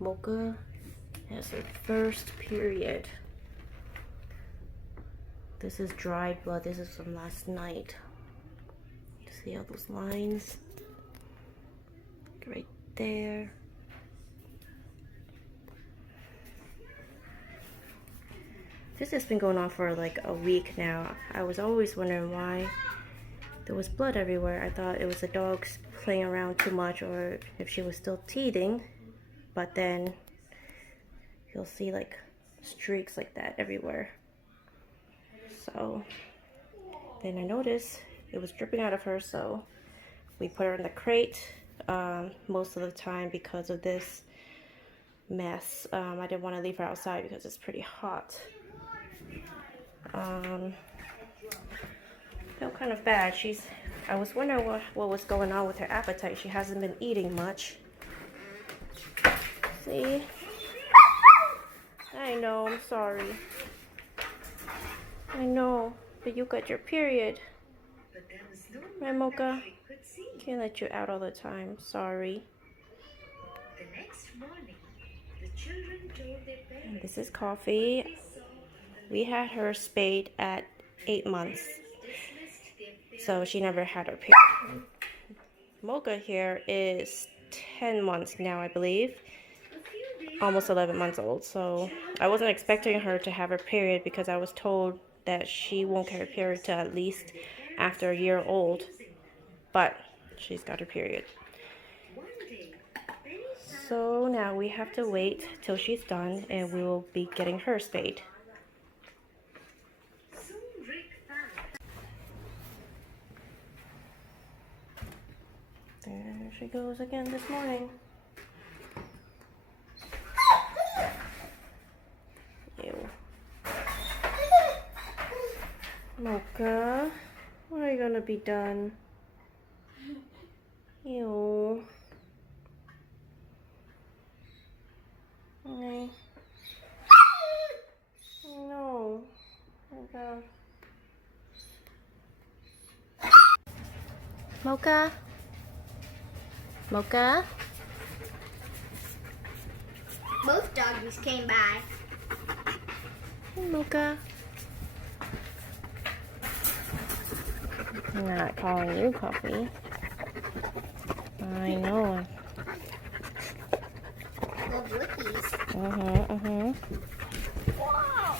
Mocha has her first period. This is dried blood. This is from last night. See all those lines? Right there. This has been going on for like a week now. I was always wondering why there was blood everywhere. I thought it was the dogs playing around too much or if she was still teething. But then you'll see like streaks like that everywhere. So then I noticed it was dripping out of her, so we put her in the crate most of the time because of this mess. I didn't want to leave her outside because it's pretty hot. Felt kind of bad. I was wondering what was going on with her appetite. She hasn't been eating much. See? I know, I'm sorry. I know, but you got your period. Right, Mocha? Can't let you out all the time. Sorry. And this is Coffee. We had her spayed at 8 months, so she never had her period. Mocha here is 10 months now, I believe. Almost 11 months old, so I wasn't expecting her to have her period because I was told that she won't get her period till at least after a year old, but she's got her period. So now we have to wait till she's done and we will be getting her spayed. There she goes again this morning. Ew. Mocha, when are you gonna be done? Ew. Okay. No. Oh God. Mocha? Mocha? Both doggies came by. Hey, Mocha. I'm not calling you Coffee. I know. Love lookies. Wow!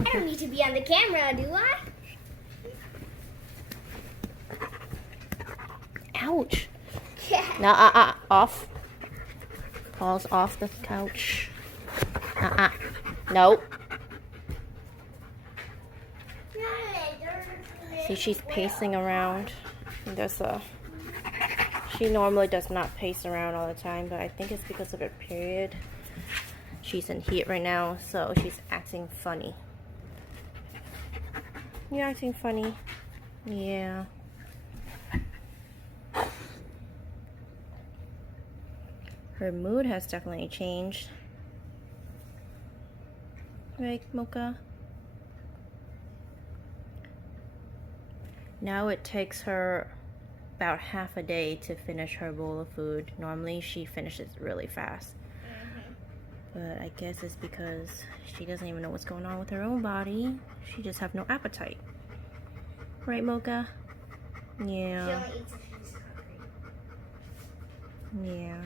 I don't need to be on the camera, do I? Ouch. Yeah. No, off. Paws off the couch. Nope. See, she's pacing around. She normally does not pace around all the time, but I think it's because of her period. She's in heat right now, so she's acting funny. You're acting funny. Yeah. Her mood has definitely changed. Right, Mocha? Now it takes her about half a day to finish her bowl of food. Normally she finishes really fast. But I guess it's because she doesn't even know what's going on with her own body. She just have no appetite. Right, Mocha? Yeah. Yeah.